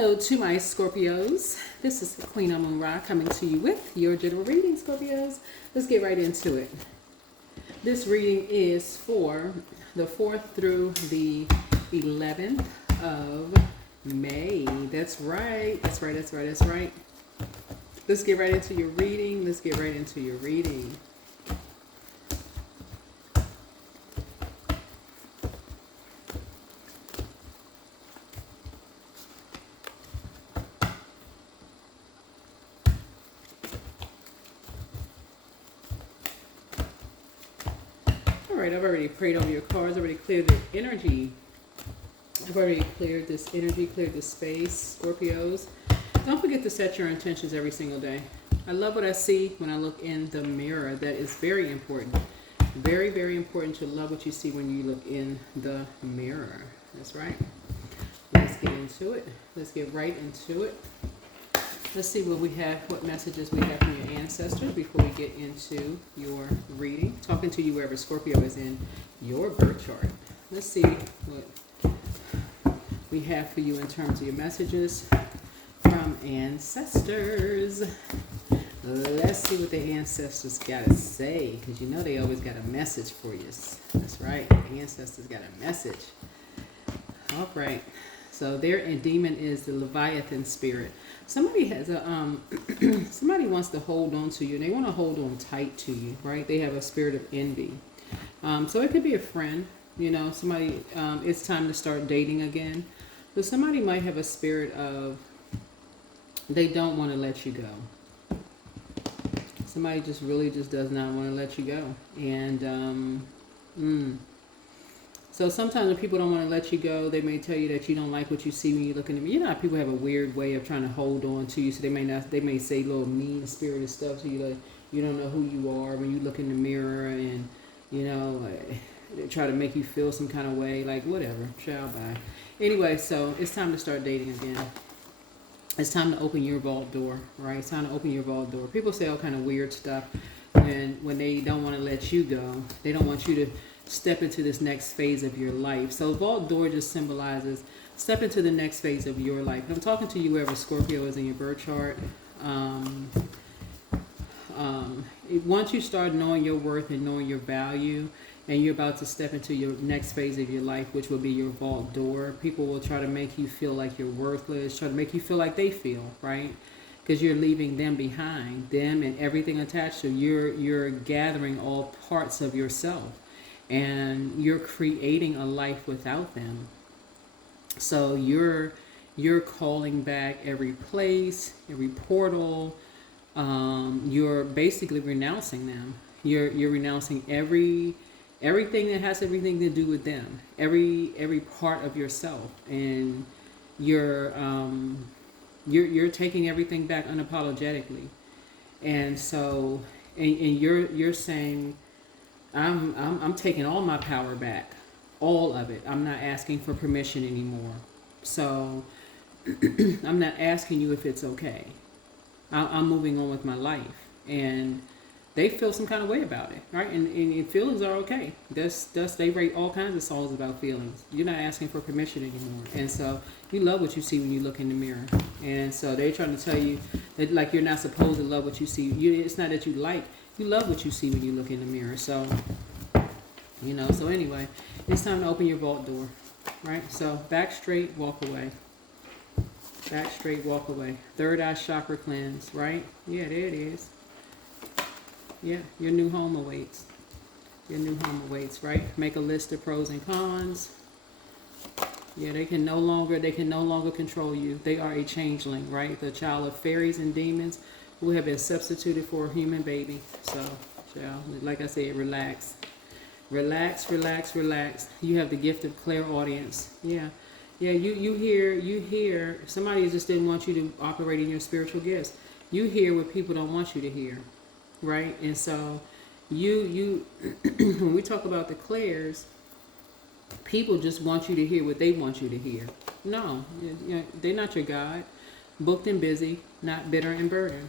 Hello to my Scorpios. This is Queen Amun Ra coming to you with your general reading, Scorpios. Let's get right into it. This reading is for the 4th through the 11th of May. That's right. That's right. That's right. That's right. Let's get right into your reading. Let's get right into your reading. Alright, I've already prayed over your cards, already cleared the energy. I've already cleared this energy, cleared the space, Scorpios. Don't forget to set your intentions every single day. I love what I see when I look in the mirror. That is very important. Very, very important to love what you see when you look in the mirror. That's right. Let's get into it. Let's get right into it. Let's see what we have, what messages we have from your ancestors before we get into your reading. Talking to you wherever Scorpio is in your birth chart. Let's see what we have for you in terms of your messages from ancestors. Let's see what the ancestors got to say, because you know they always got a message for you. That's right. The ancestors got a message. All right. So their demon is the Leviathan spirit. Somebody has a somebody wants to hold on to you. They want to hold on tight to you, right? They have a spirit of envy. So it could be a friend, you know, somebody. It's time to start dating again. So somebody might have a spirit of they don't want to let you go. Somebody just really just does not want to let you go, and so sometimes when people don't want to let you go, they may tell you that you don't like what you see when you look in the mirror. You know how people have a weird way of trying to hold on to you, so they may say little mean spirited stuff to you, like you don't know who you are when you look in the mirror, and you know they try to make you feel some kind of way, like whatever, child, bye. Anyway, so it's time to start dating again. It's time to open your vault door, right? It's time to open your vault door. People say all kind of weird stuff, and when they don't want to let you go, they don't want you to step into this next phase of your life. So vault door just symbolizes step into the next phase of your life. And I'm talking to you wherever Scorpio is in your birth chart. Once you start knowing your worth and knowing your value, and you're about to step into your next phase of your life, which will be your vault door, people will try to make you feel like you're worthless, try to make you feel like they feel, right? Because you're leaving them behind, them and everything attached to you. You're gathering all parts of yourself, and you're creating a life without them. So you're calling back every place, every portal. You're basically renouncing them. You're renouncing everything that has everything to do with them, every part of yourself, and you're taking everything back unapologetically. And so and you're saying, I'm taking all my power back, all of it. I'm not asking for permission anymore. So I'm not asking you if it's okay. I'm moving on with my life. And they feel some kind of way about it, right? And feelings are okay. They write all kinds of songs about feelings. You're not asking for permission anymore. And so you love what you see when you look in the mirror. And so they're trying to tell you that like you're not supposed to love what you see. It's not that you love what you see when you look in the mirror. So, you know, so anyway, it's time to open your vault door, right? So back straight, walk away. Back straight, walk away. Third eye chakra cleanse, right? Yeah, there it is. Yeah, your new home awaits. Your new home awaits, right? Make a list of pros and cons. Yeah, they can no longer control you. They are a changeling, right? The child of fairies and demons who have been substituted for a human baby. So, child, like I said, relax. Relax, relax, relax. You have the gift of clairaudience. Yeah. Yeah, you hear, somebody just didn't want you to operate in your spiritual gifts. You hear what people don't want you to hear. Right? And so you when we talk about the clairs, people just want you to hear what they want you to hear. No, they're not your God. Booked and busy, not bitter and burdened.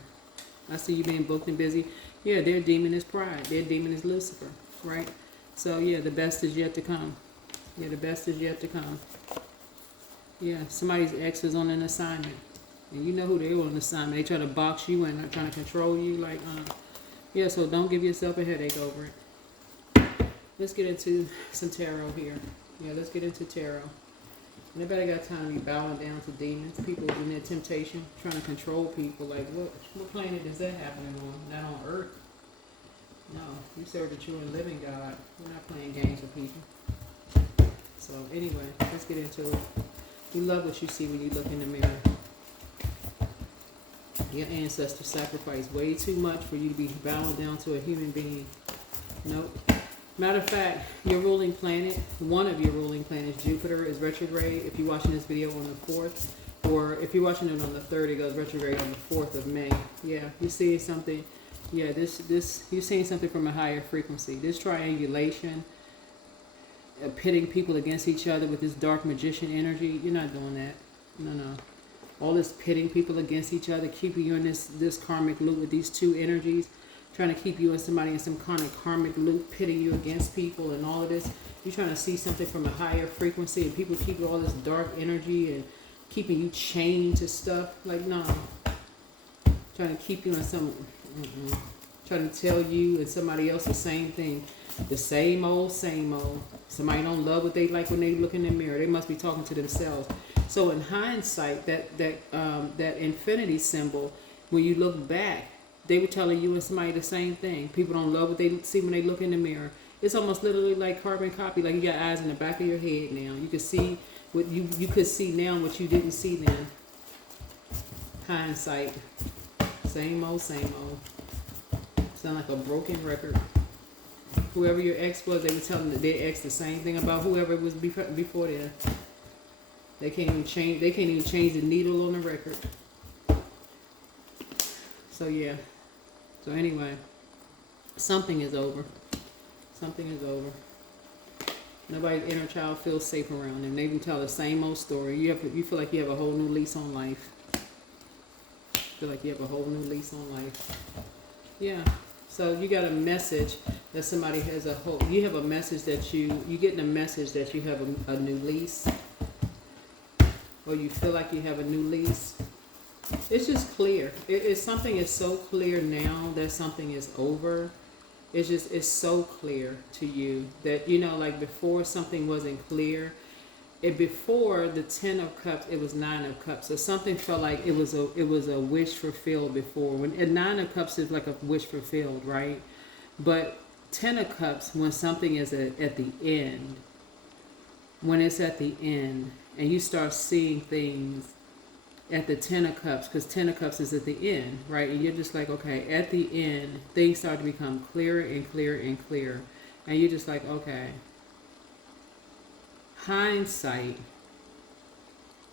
I see you being booked and busy. Yeah, their demon is pride. Their demon is Lucifer. Right? So yeah, the best is yet to come. Yeah, the best is yet to come. Yeah, somebody's ex is on an assignment. And you know who they are on an assignment. They try to box you in, trying to control you. Like, yeah, so don't give yourself a headache over it. Let's get into some tarot here. Yeah, let's get into tarot. Nobody got time to be bowing down to demons. People in their temptation, trying to control people. Like, what planet is that happening on? Not on Earth. No, you serve the true and living God. We're not playing games with people. So anyway, let's get into it. You love what you see when you look in the mirror. Your ancestors sacrificed way too much for you to be bowing down to a human being. Nope. Matter of fact, your ruling planet, one of your ruling planets, Jupiter, is retrograde. If you're watching this video on the 4th, or if you're watching it on the 3rd, it goes retrograde on the 4th of May. Yeah, you're seeing something. Yeah, you're seeing something from a higher frequency. This triangulation, pitting people against each other with this dark magician energy, you're not doing that. No. All this pitting people against each other, keeping you in this karmic loop with these two energies, trying to keep you and somebody in some kind of karmic loop, pitting you against people and all of this. You're trying to see something from a higher frequency, and people keep all this dark energy and keeping you chained to stuff. Like, no. Trying to keep you in some... Trying to tell you and somebody else the same thing. The same old, same old. Somebody don't love what they like when they look in the mirror. They must be talking to themselves. So in hindsight, that infinity symbol, when you look back, they were telling you and somebody the same thing. People don't love what they see when they look in the mirror. It's almost literally like carbon copy. Like you got eyes in the back of your head now. You can see what you could see now, what you didn't see then. Hindsight. Same old, same old. Sound like a broken record. Whoever your ex was, they were telling their ex the same thing about whoever was before them. They can't even change the needle on the record. So yeah. So anyway, something is over. Something is over. Nobody's inner child feels safe around them. They can tell the same old story. You feel like you have a whole new lease on life. Feel like you have a whole new lease on life. Yeah. So you got a message that somebody has a hope. You have a message that you're getting a message that you have a new lease, or you feel like you have a new lease. It's just clear. It's something is so clear now that something is over. It's so clear to you that, like before something wasn't clear. Before the 10 of Cups, it was 9 of Cups. So something felt like it was a wish fulfilled before. When 9 of Cups is like a wish fulfilled, right? But 10 of Cups, when something is at the end, when it's at the end, and you start seeing things at the 10 of Cups, because 10 of Cups is at the end, right? And you're just like, okay, at the end, things start to become clearer and clearer and clearer. And you're just like, okay. Hindsight,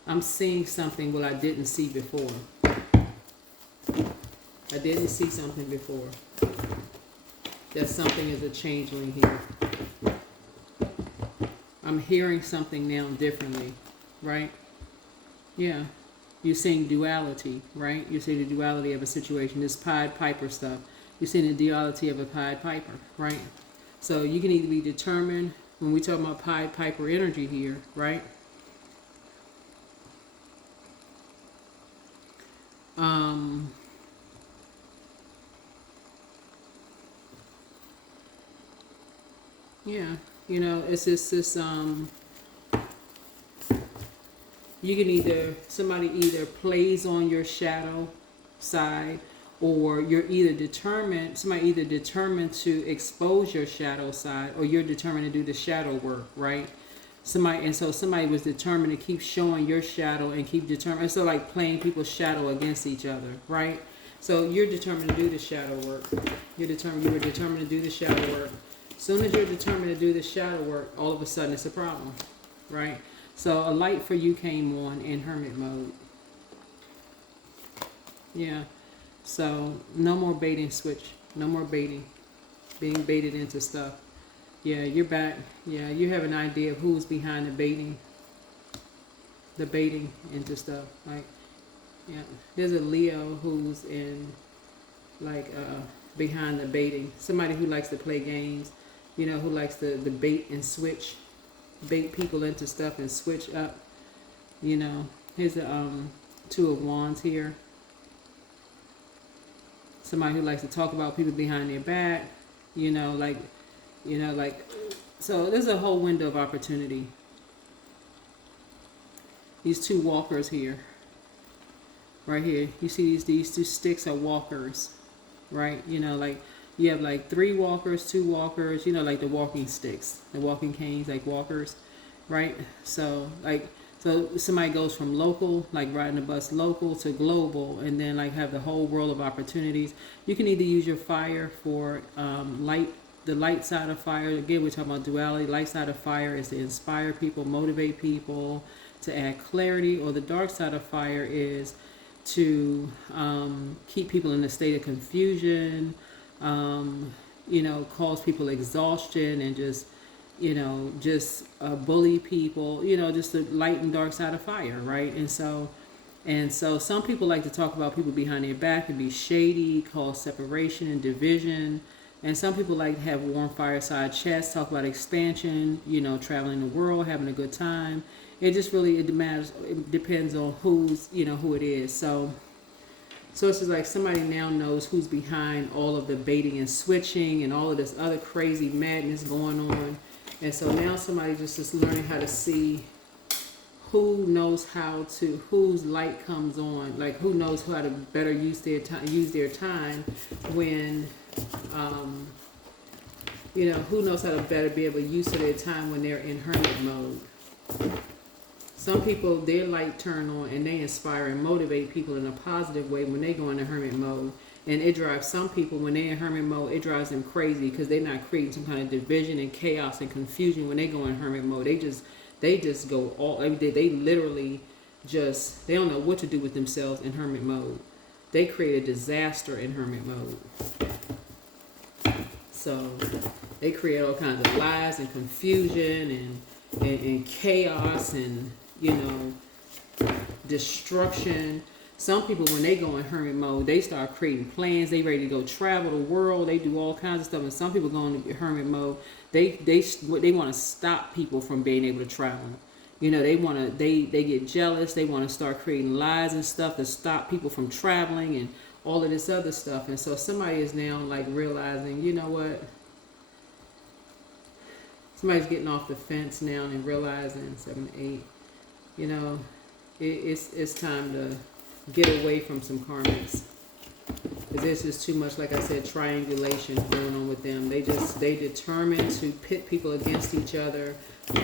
I'm seeing something I didn't see before. I didn't see something before. That something is a changeling here. I'm hearing something now differently, right? Yeah. You're seeing duality, right? You're seeing the duality of a situation. This Pied Piper stuff. You're seeing the duality of a Pied Piper, right? So you can either be determined. When we talk about Pied Piper energy here, right? Yeah, it's just this, you can somebody either plays on your shadow side, or somebody either determined to expose your shadow side, or you're determined to do the shadow work, right? Somebody was determined to keep showing your shadow and keep determined. So like playing people's shadow against each other, right? So you're determined to do the shadow work. You were determined to do the shadow work. As soon as you're determined to do the shadow work, all of a sudden it's a problem, right? So a light for you came on in hermit mode. Yeah. So no more bait and switch. No more baiting. Being baited into stuff. Yeah, you're back. Yeah, you have an idea of who's behind the baiting. The baiting into stuff. Like, yeah. There's a Leo who's in, like, behind the baiting. Somebody who likes to play games. Who likes the bait and switch. Bait people into stuff and switch up. You know, here's the Two of Wands here. Somebody who likes to talk about people behind their back. You know, like, so there's a whole window of opportunity. These two walkers here, right here. You see these two sticks are walkers, right? You know, like you have like 3 walkers, 2 walkers. You know, like the walking sticks, the walking canes, like walkers, right? So so somebody goes from local, like riding a bus local, to global, and then like have the whole world of opportunities. You can either use your fire for light. The light side of fire, again, we're talking about duality. Light side of fire is to inspire people, motivate people, to add clarity, or the dark side of fire is to keep people in a state of confusion, you know, cause people exhaustion, and just, you know, just bully people, you know, just the light and dark side of fire, right? And so some people like to talk about people behind their back and be shady, cause separation and division. And some people like to have warm fireside chats, talk about expansion, you know, traveling the world, having a good time. It just really, it depends on who's, you know, who it is. So it's just like somebody now knows who's behind all of the baiting and switching and all of this other crazy madness going on. And so now somebody just is learning how to see who knows how to, whose light comes on, like who knows how to better use their time when, you know, who knows how to better be able to use their time when they're in hermit mode. Some people, their light turn on and they inspire and motivate people in a positive way when they go into hermit mode. And it drives some people, when they're in hermit mode, it drives them crazy because they're not creating some kind of division and chaos and confusion when they go in hermit mode. They just go all, they literally just, they don't know what to do with themselves in hermit mode. They create a disaster in hermit mode. So they create all kinds of lies and confusion and chaos and, you know, destruction. Some people, when they go in hermit mode, they start creating plans. They ready to go travel the world. They do all kinds of stuff. And some people go into hermit mode. They want to stop people from being able to travel. You know, they get jealous. They want to start creating lies and stuff to stop people from traveling and all of this other stuff. And so somebody is now like realizing, you know what? Somebody's getting off the fence now and realizing 7, 8. You know, it's time to get away from some karmics. Because there's just too much, like I said, triangulation going on with them. They determined to pit people against each other,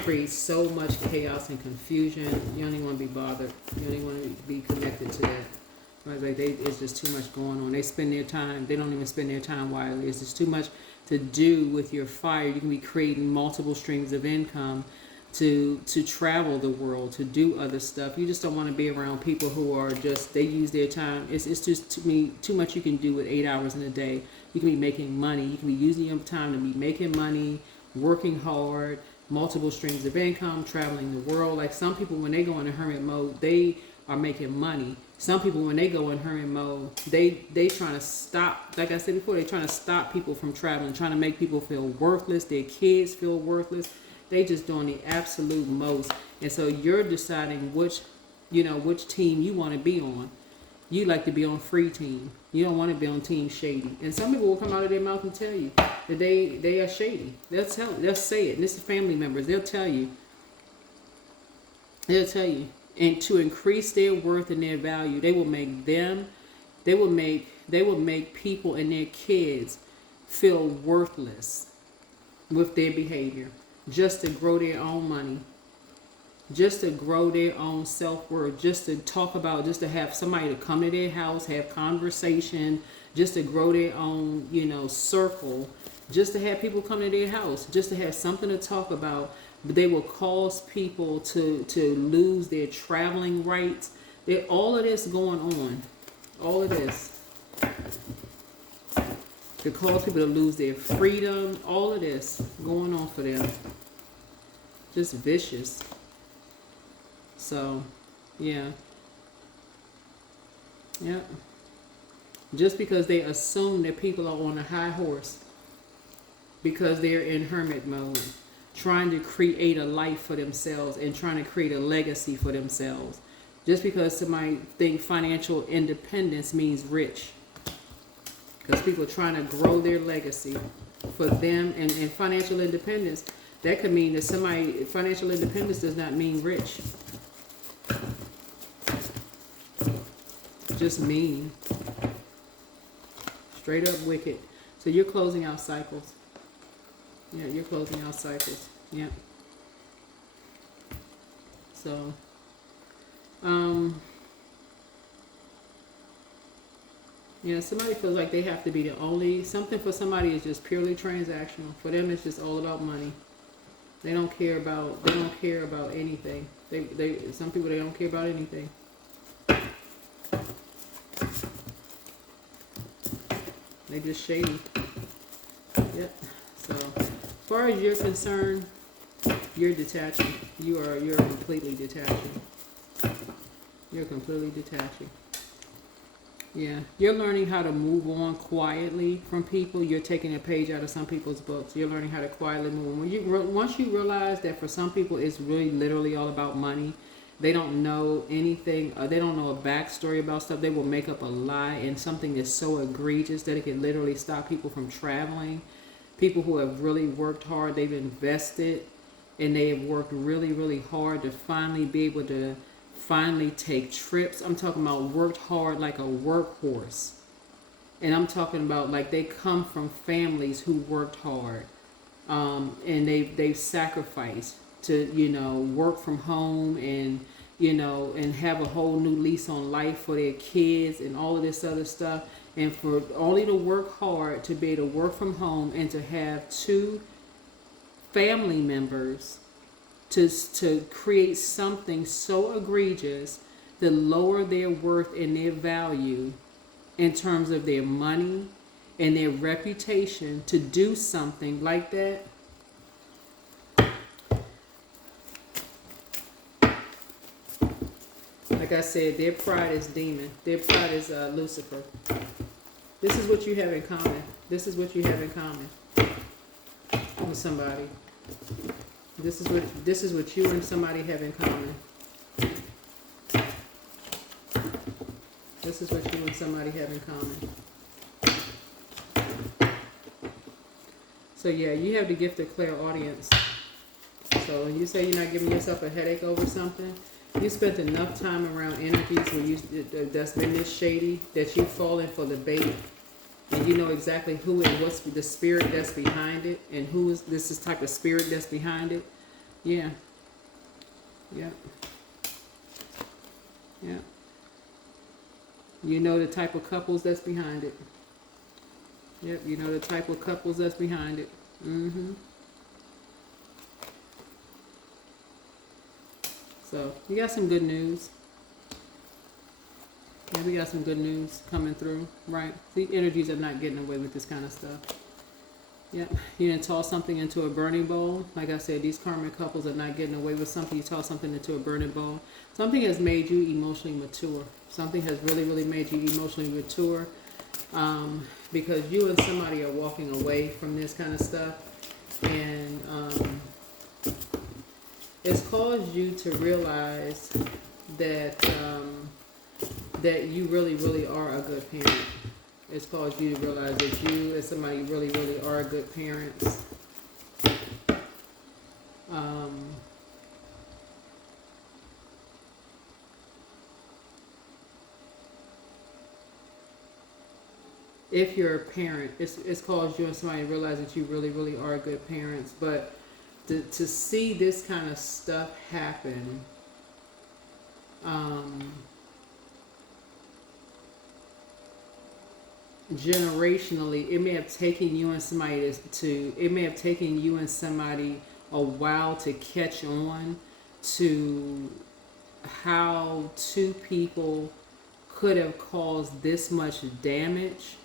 create so much chaos and confusion. You don't even want to be bothered. You don't even want to be connected to that. Like it's just too much going on. They spend their time. They don't even spend their time wisely. It's just too much to do with your fire. You can be creating multiple streams of income to travel the world, to do other stuff. You just don't want to be around people who are just, they use their time. It's just too much you can do with 8 hours in a day. You can be making money. You can be using your time to be making money, working hard, multiple streams of income, traveling the world. Like some people, when they go into hermit mode, they are making money. Some people, when they go in hermit mode, they trying to stop, like I said before, they trying to stop people from traveling, trying to make people feel worthless, their kids feel worthless. They just doing the absolute most. And so you're deciding which team you want to be on. You like to be on free team. You don't want to be on team shady. And some people will come out of their mouth and tell you that they are shady. They'll say it. And this is family members. They'll tell you. And to increase their worth and their value, they will make people and their kids feel worthless with their behavior, just to grow their own money, just to grow their own self-worth, just to talk about, just to have somebody to come to their house, have conversation, just to grow their own, circle, just to have people come to their house, just to have something to talk about. But they will cause people to lose their traveling rights. All of this going on, all of this. To cause people to lose their freedom, all of this going on for them. Just vicious. So, yeah. Yep. Just because they assume that people are on a high horse because they're in hermit mode. trying to create a life for themselves and trying to create a legacy for themselves. Just because somebody think financial independence means rich. Because people are trying to grow their legacy for them, and financial independence, that could mean that financial independence does not mean rich. Just mean. Straight up wicked. So you're closing out cycles. Yeah, you're closing out cycles. Yeah. So, yeah, somebody feels like they have to be the only, something for somebody is just purely transactional. For them, it's just all about money. They don't care about anything. Some people, they don't care about anything. They just shady. Yep. So, as far as you're concerned, you're detaching. You're completely detaching. You're completely detaching. Yeah. You're learning how to move on quietly from people. You're taking a page out of some people's books. You're learning how to quietly move on. Once you realize that for some people it's really literally all about money, they don't know anything, they don't know a backstory about stuff, they will make up a lie, and something is so egregious that it can literally stop people from traveling. People who have really worked hard, they've invested, and they have worked really, really hard to finally be able to finally take trips. I'm talking about worked hard like a workhorse. And I'm talking about like they come from families who worked hard, and they've sacrificed to, work from home and, and have a whole new lease on life for their kids and all of this other stuff. And for only to work hard to be able to work from home and to have two family members to create something so egregious to lower their worth and their value in terms of their money and their reputation, to do something like that. Like I said, their pride is demon. Their pride is Lucifer. This is what you have in common. This is what you have in common with somebody. This is what you and somebody have in common. This is what you and somebody have in common. So yeah, you have the gift of clairaudience. So when you say you're not giving yourself a headache over something, you spent enough time around energies where that's been this shady that you've fallen for the bait, and you know exactly who and what's the spirit that's behind it, and who is this type of spirit that's behind it. Yeah. Yeah. Yeah. You know the type of couples that's behind it. Yep, you know the type of couples that's behind it. Mm-hmm. So, you got some good news. Yeah, we got some good news coming through, right? The energies are not getting away with this kind of stuff. Yep, you didn't toss something into a burning bowl. Like I said, these karmic couples are not getting away with something. You toss something into a burning bowl. Something has made you emotionally mature. Something has really, really made you emotionally mature. Because you and somebody are walking away from this kind of stuff. And it's caused you to realize that that you really, really are a good parent. It's caused you to realize that you and somebody really, really are good parents. If you're a parent, it's caused you and somebody to realize that you really, really are good parents. But to see this kind of stuff happen, generationally, it may have taken you and somebody it may have taken you and somebody a while to catch on to how two people could have caused this much damage,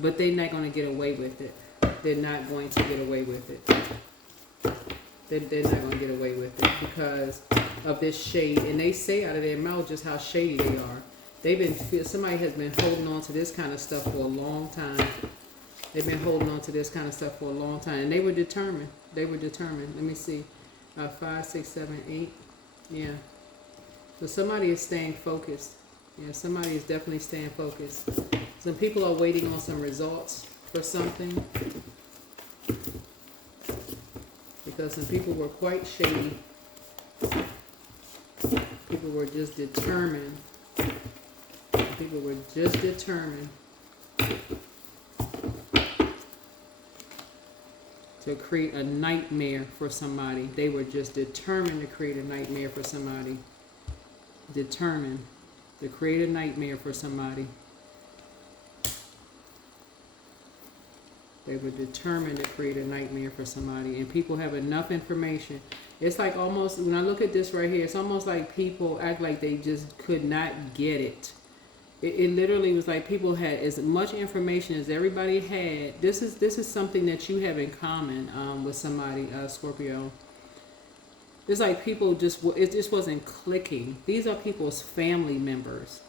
but they're not going to get away with it. They're not going to get away with it. They're not going to get away with it because of this shade. And they say out of their mouth just how shady they are. Somebody has been holding on to this kind of stuff for a long time. They've been holding on to this kind of stuff for a long time, and they were determined. They were determined. Let me see, 5, 6, 7, 8. Yeah. So somebody is staying focused. Yeah, somebody is definitely staying focused. Some people are waiting on some results for something, because some people were quite shady. People were just determined. People were just determined to create a nightmare for somebody. They were just determined to create a nightmare for somebody. Determined to create a nightmare for somebody. They were determined to create a nightmare for somebody. And people have enough information. It's like almost, when I look at this right here, it's almost like people act like they just could not get it. It literally was like people had as much information as everybody had. This is something that you have in common with somebody, Scorpio. It's like people just, it just wasn't clicking. These are people's family members.